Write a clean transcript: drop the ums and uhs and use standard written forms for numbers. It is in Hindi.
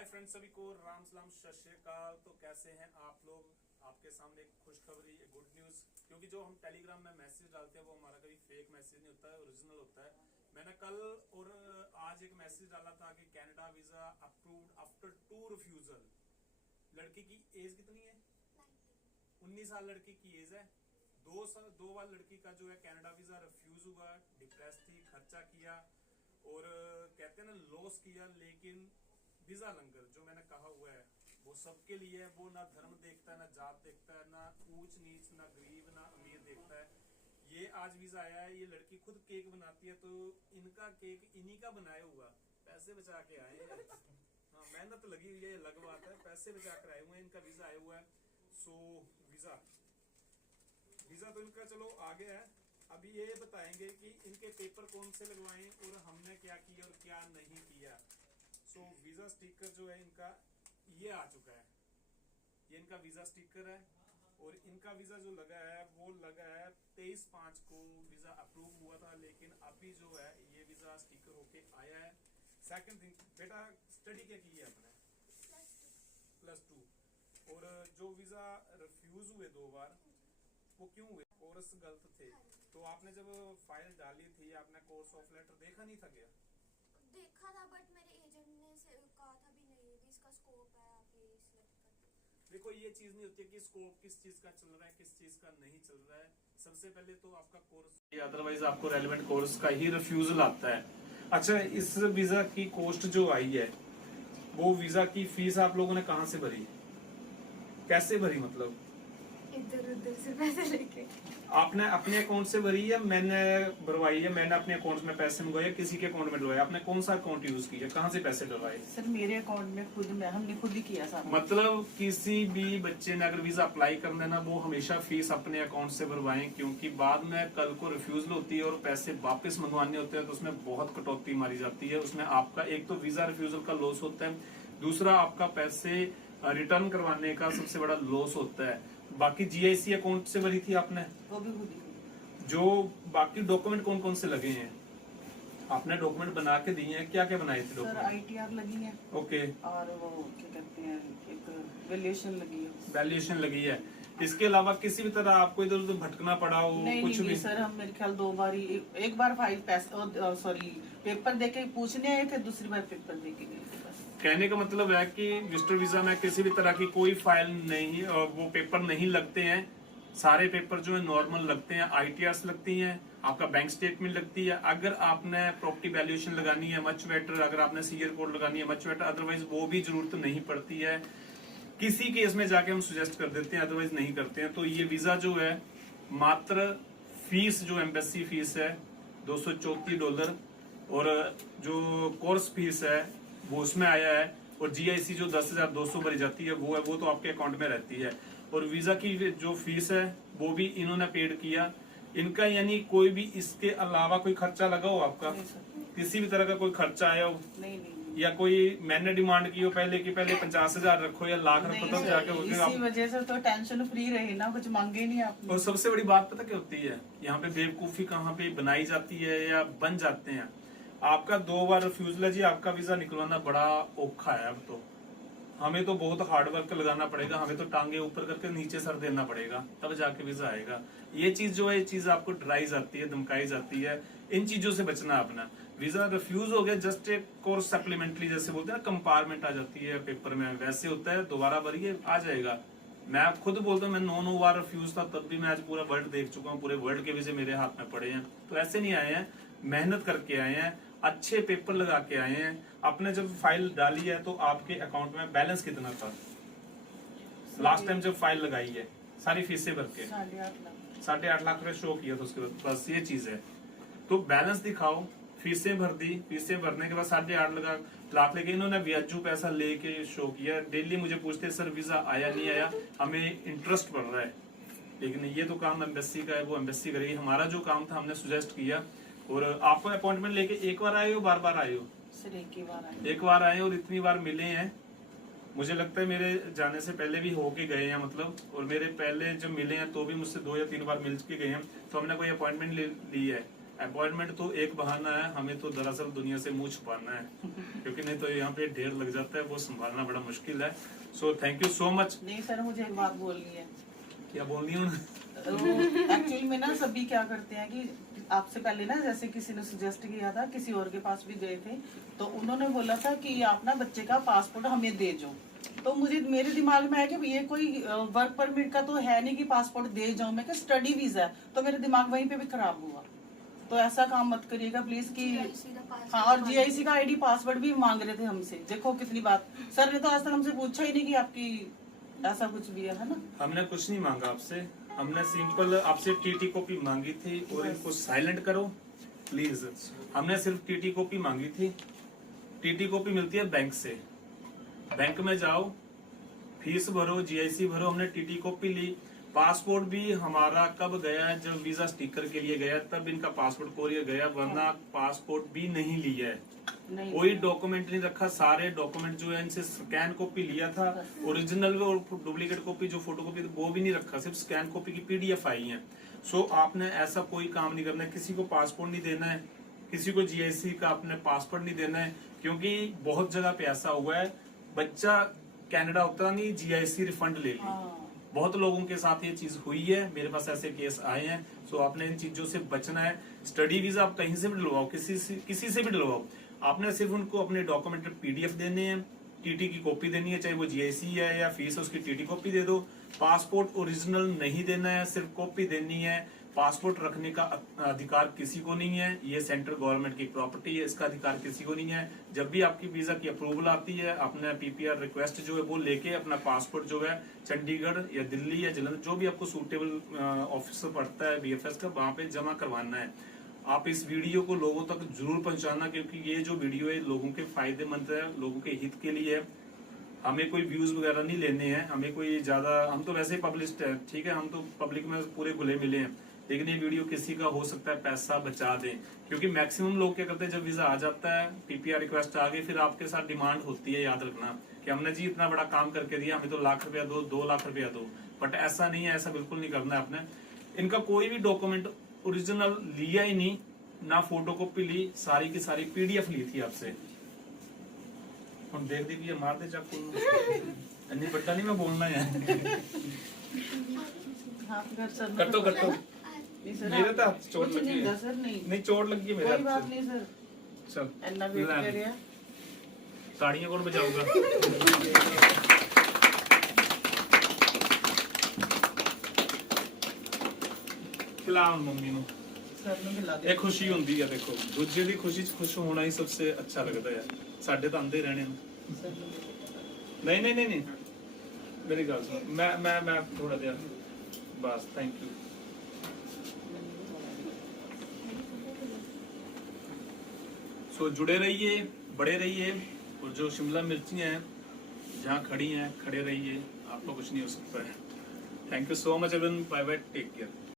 हाय फ्रेंड्स, सभी को राम सलाम सत श्री अकाल। तो कैसे हैं आप लोग? आपके सामने एक खुशखबरी, एक गुड न्यूज़। क्योंकि जो हम टेलीग्राम में मैसेज डालते हैं वो हमारा कभी फेक मैसेज नहीं होता है, ओरिजिनल होता है। मैंने कल और आज एक मैसेज डाला था कि Canada visa approved after 2 refusal. लड़की की एज कितनी है? 19 साल लड़की की एज है। 2 बार लड़की का जो है कनाडा वीजा रिफ्यूज हुआ। डिप्रेस थी, खर्चा किया और कहते हैं ना लॉस किया, लेकिन वीजा लंगर जो मैंने कहा हुआ है वो सबके लिए है। वो ना धर्म देखता है, ना जात देखता है, ना ऊंच नीच, ना गरीब, ना अमीर देखता है। ये आज वीजा आया है। ये लड़की खुद केक बनाती है, तो इनका केक इन्हीं का बनाया हुआ, पैसे बचा के आए हैं। हाँ, मेहनत लगी हुई है, अलग बात है, पैसे बचा कर आए हुए हैं। इनका वीजा आया हुआ है। सो वीजा तो इनका चलो आ गया है। अभी ये बताएंगे कि इनके पेपर कौन से लगवाएं और हमने क्या किया और क्या नहीं किया। सो वीजा स्टिकर जो है इनका ये आ चुका है। ये इनका वीजा स्टिकर है और इनका वीजा जो लगा है वो लगा है 23/5 को वीजा अप्रूव हुआ था, लेकिन अभी जो है ये वीजा स्टिकर होके आया है। सेकंड थिंग, बेटा स्टडी क्या की है आपने? +2। और जो वीजा रिफ्यूज हुए 2 बार वो क्यों हुए? कोर्स गलत थे। तो आपने जब फाइल डाली थी आपने कोर्स ऑफ लेटर देखा नहीं था क्या? देखा था, बट मेरे एजेंट ने से कहा था भी नहीं भी इसका स्कोप है, आप ये सिलेक्ट कर दो। देखो, ये चीज नहीं होती है कि स्कोप किस चीज का चल रहा है, किस चीज का नहीं चल रहा है। सबसे पहले तो आपका कोर्स, अदरवाइज आपको रेलेवेंट कोर्स का ही रिफ्यूजल आता है। अच्छा, इस वीजा की कॉस्ट जो आई है वो वीजा की फीस आप लोगों ने कहाँ से भरी, कैसे भरी? मतलब इधर उधर से पैसे लेके। आपने अपने अकाउंट से भरी है, मैंने भरवाई है? मैंने अपने अकाउंट में पैसे मंगवाए, किसी के अकाउंट में डलवाए? आपने कौन सा अकाउंट यूज किया, कहाँ से पैसे डलवाए? सर मेरे अकाउंट में हमने खुद ही किया सारा। मतलब किसी भी बच्चे ने अगर वीजा अप्लाई करना है ना, वो हमेशा फीस अपने अकाउंट से भरवाएं, क्योंकि बाद में कल को रिफ्यूजल होती है और पैसे वापस मंगवाने होते हैं तो उसमें बहुत कटौती मारी जाती है। उसमें आपका एक तो वीजा रिफ्यूजल का लॉस होता है, दूसरा आपका पैसे रिटर्न करवाने का सबसे बड़ा लॉस होता है। बाकी जीआईसी अकाउंट से भरी थी आपने? वो भी खुद ही। जो बाकी डॉक्यूमेंट कौन कौन से लगे हैं? आपने डॉक्यूमेंट बना के दिए हैं, क्या क्या बनाए थे सर डॉक्यूमेंट? ITR लगी है। ओके। और वो क्या कहते हैं, एक वैल्यूएशन लगी है। वैल्यूएशन लगी है। इसके अलावा किसी भी तरह आपको इधर उधर भटकना पड़ा हो? नहीं, कुछ नहीं, भी? सर हम मेरे ख्याल 2 बार ही, एक बार फाइल सॉरी पेपर देके पूछने आए थे, दूसरी बार पेपर देके गए थे बस। कहने का मतलब है कि विजिटर वीजा में किसी भी तरह की कोई फाइल नहीं, वो पेपर नहीं लगते हैं। सारे पेपर जो है नॉर्मल लगते हैं। ITRs लगती हैं, आपका बैंक स्टेटमेंट लगती है। अगर आपने प्रॉपर्टी वैल्यूएशन लगानी है मच बेटर, अगर आपने सीयर कोड लगानी है मच बेटर, अदरवाइज वो भी जरूरत नहीं पड़ती है। किसी केस में जाके हम सुजेस्ट कर देते हैं, अदरवाइज नहीं करते हैं। तो ये वीजा जो है मात्र फीस जो एम्बेसी फीस है $234 और जो कोर्स फीस है वो उसमें आया है, और GIC जो 10,200 भरी जाती है वो तो आपके अकाउंट में रहती है। और वीजा की जो फीस है वो भी इन्होंने पेड किया। इनका यानी कोई भी इसके अलावा कोई खर्चा लगा हो आपका? नहीं सर। किसी भी तरह का कोई खर्चा आया हो? नहीं, नहीं, या कोई मैंने डिमांड की हो पहले कि पहले 50,000 रखो या लाख रखो, नहीं तब सर, जाके होते इसी वजह से तो टेंशन फ्री रही ना, कुछ मांगे नहीं आपने। और सबसे बड़ी बात पता क्या होती है, यहाँ पे बेवकूफी कहाँ पे बनाई जाती है या बन जाते हैं। आपका 2 बार रिफ्यूजल है जी, आपका वीजा निकलवाना बड़ा औखा है। अब तो हमें तो बहुत हार्ड वर्क लगाना पड़ेगा, हमें तो टांगे ऊपर करके नीचे सर देना पड़ेगा, तब जाके वीजा आएगा। ये चीज जो है, ये चीज आपको डराई जाती है, धमकाई जाती है। इन चीजों से बचना अपना। वीजा रिफ्यूज हो गया, जस्ट एक कोर्स सप्लीमेंट्री जैसे बोलते हैं ना, कंपार्टमेंट आ जाती है पेपर में, वैसे होता है। दोबारा भरिए, आ जाएगा। मैं खुद बोलता हूँ, मैं 9 बार रिफ्यूज था, तब भी मैं आज पूरा वर्ल्ड देख चुका हूँ। पूरे वर्ल्ड के वीजे मेरे हाथ में पड़े हैं। तो ऐसे नहीं आए हैं, मेहनत करके आए हैं, अच्छे पेपर लगा के आए हैं। आपने जब फाइल डाली है तो आपके अकाउंट में बैलेंस कितना था लास्ट टाइम जब फाइल लगाई है? सारी फीसें भर के 8.5 लाख रुपए शो किया था उसके बाद। बस ये चीज है। तो बैलेंस दिखाओ, फीसें भर दी, फीसें भरने के बाद 8.5 लाख लेके इन्होंने ब्याजू पैसा लेके शो किया। डेली मुझे पूछते सर वीजा आया नहीं आया, हमें इंटरेस्ट बढ़ रहा है। लेकिन ये तो काम एम्बेसी का है, वो एम्बेसी करेगी। हमारा जो काम था हमने सुजेस्ट किया। और आपको अपॉइंटमेंट लेके एक बार आए हो, बार बार आए हो? सर एक ही बार आए। एक बार आए और इतनी बार मिले हैं। मुझे लगता है मेरे जाने से पहले भी होके गए हैं, मतलब। और मेरे पहले जब मिले हैं तो भी मुझसे 2 या 3 बार मिल के गए हैं। तो हमने कोई अपॉइंटमेंट ली है। अपॉइंटमेंट तो एक बहाना है, हमें तो दरअसल दुनिया से मुंह छुपाना है, क्योंकि नहीं तो यहाँ पे ढेर लग जाता है, वो संभालना बड़ा मुश्किल है। So thank you so much. नहीं सर, मुझे एक बात बोलनी है। क्या बोलनी है? एक्चुअली में ना सभी क्या करते हैं कि आपसे पहले ना, जैसे किसी ने सजेस्ट किया था, किसी और के पास भी गए थे, तो उन्होंने बोला था कि आप ना बच्चे का पासपोर्ट हमें दे जाओ। तो मुझे, मेरे दिमाग में है कि ये कोई वर्क परमिट का तो है नहीं कि पासपोर्ट दे जाऊं मैं, कि स्टडी वीजा है। तो मेरा दिमाग वहीं पे भी खराब हुआ। तो ऐसा काम मत करिएगा प्लीज कि हाँ, और GIC का ID पासवर्ड भी मांग रहे थे हमसे। देखो कितनी बात, सर ने तो आज तक हमसे पूछा ही नहीं कि आपकी ऐसा कुछ भी है ना। हमने कुछ नहीं मांगा आपसे, हमने सिंपल आपसे TT कॉपी मांगी थी, और इनको साइलेंट करो प्लीज। हमने सिर्फ TT कॉपी मांगी थी। TT कॉपी मिलती है बैंक से, बैंक में जाओ, फीस भरो, GIC भरो। हमने TT कॉपी ली। पासपोर्ट भी हमारा कब गया, जब वीजा स्टिकर के लिए गया तब इनका पासपोर्ट कोरियर गया, वरना पासपोर्ट भी नहीं लिया है, कोई डॉक्यूमेंट नहीं रखा। सारे डॉक्यूमेंट जो है इनसे स्कैन कॉपी लिया था, ओरिजिनल और डुप्लीकेट कॉपी जो फोटो कॉपी वो भी नहीं रखा, सिर्फ स्कैन कॉपी की PDF आई है। सो आपने ऐसा कोई काम नहीं करना है, किसी को पासपोर्ट नहीं देना है, किसी को GIC का अपने पासपोर्ट नहीं देना है, क्योंकि बहुत जगह पे ऐसा हुआ है, बच्चा कनाडा उतरा नहीं, GIC रिफंड ले ली। बहुत लोगों के साथ ये चीज हुई है, मेरे पास ऐसे केस आए हैं। सो आपने इन चीजों से बचना है। स्टडी वीजा आप कहीं से भी डलवाओ, किसी से भी डलवाओ, आपने सिर्फ उनको अपने डॉक्यूमेंट PDF देने हैं, TT की कॉपी देनी है, चाहे वो GIC है या फीस उसकी TT कॉपी दे दो। पासपोर्ट ओरिजिनल नहीं देना है, सिर्फ कॉपी देनी है। पासपोर्ट रखने का अधिकार किसी को नहीं है, ये सेंट्रल गवर्नमेंट की प्रॉपर्टी है, इसका अधिकार किसी को नहीं है। जब भी आपकी वीजा की अप्रूवल आती है, अपना PPR रिक्वेस्ट जो है वो लेके अपना पासपोर्ट जो है चंडीगढ़ या दिल्ली या जलंधर, जो भी आपको सूटेबल ऑफिसर पड़ता है BFS का, वहां पे जमा करवाना है। आप इस वीडियो को लोगों तक जरूर पहुंचाना, क्योंकि ये जो वीडियो है लोगों के फायदेमंद है, लोगों के हित के लिए है। हमें कोई व्यूज वगैरह नहीं लेने हैं, हमें कोई ज्यादा, हम तो वैसे ही पब्लिस्ट है, ठीक है, हम तो पब्लिक में पूरे घुले मिले हैं, लेकिन ये वीडियो किसी का हो सकता है पैसा बचा दे। क्योंकि मैक्सिमम लोग क्या करते हैं, जब वीजा आ जाता है, PPR रिक्वेस्ट आ गई, फिर आपके साथ डिमांड होती है, याद रखना, कि हमने जी इतना बड़ा काम करके दिया, हमें तो लाख रुपया दो, 2 लाख रुपया दो। बट ऐसा नहीं है, ऐसा बिल्कुल नहीं करना है आपने। इनका कोई भी डॉक्यूमेंट ओरिजिनल लिया ही नहीं, ना फोटो कॉपी ली, सारी की सारी PDF ली थी आपसे। हम देख देखिए, मार दे चाकू, नहीं बट्टा नहीं मैं बोलना है। कट्टो कट्टो, मेरे तो चोट लगी है सर। नहीं चोट लगी है मेरे, कोई बात नहीं सर। चल इतना वेट कर रहे हैं, ताड़ियां कौन बजाऊगा? खिलाओ मम्मी ਨੂੰ सर ਨੂੰ ਖਿਲਾ ਦੇ। ਇਹ ਖੁਸ਼ੀ ਹੁੰਦੀ ਹੈ, ਦੇਖੋ ਦੂਜੇ ਦੀ ਖੁਸ਼ੀ 'ਚ ਖੁਸ਼ ਹੋਣਾ ਹੀ ਸਭ ਤੋਂ ਅੱਛਾ ਲੱਗਦਾ ਹੈ। ਸਾਡੇ ਤਾਂ ਆਂਦੇ ਰਹਿਣੇ ਨਹੀਂ ਨਹੀਂ ਨਹੀਂ ਮੇਰੀ ਗੱਲ ਸੁਣ, ਮੈਂ ਥੋੜਾ ਜਿਹਾ ਬਸ, ਥੈਂक यू। सो जुड़े रहिए, बड़े रहिए, और जो शिमला मिर्ची हैं जहाँ खड़ी हैं, खड़े रहिए, आपको कुछ नहीं हो सकता है। Thank you so much everyone, bye bye, take care.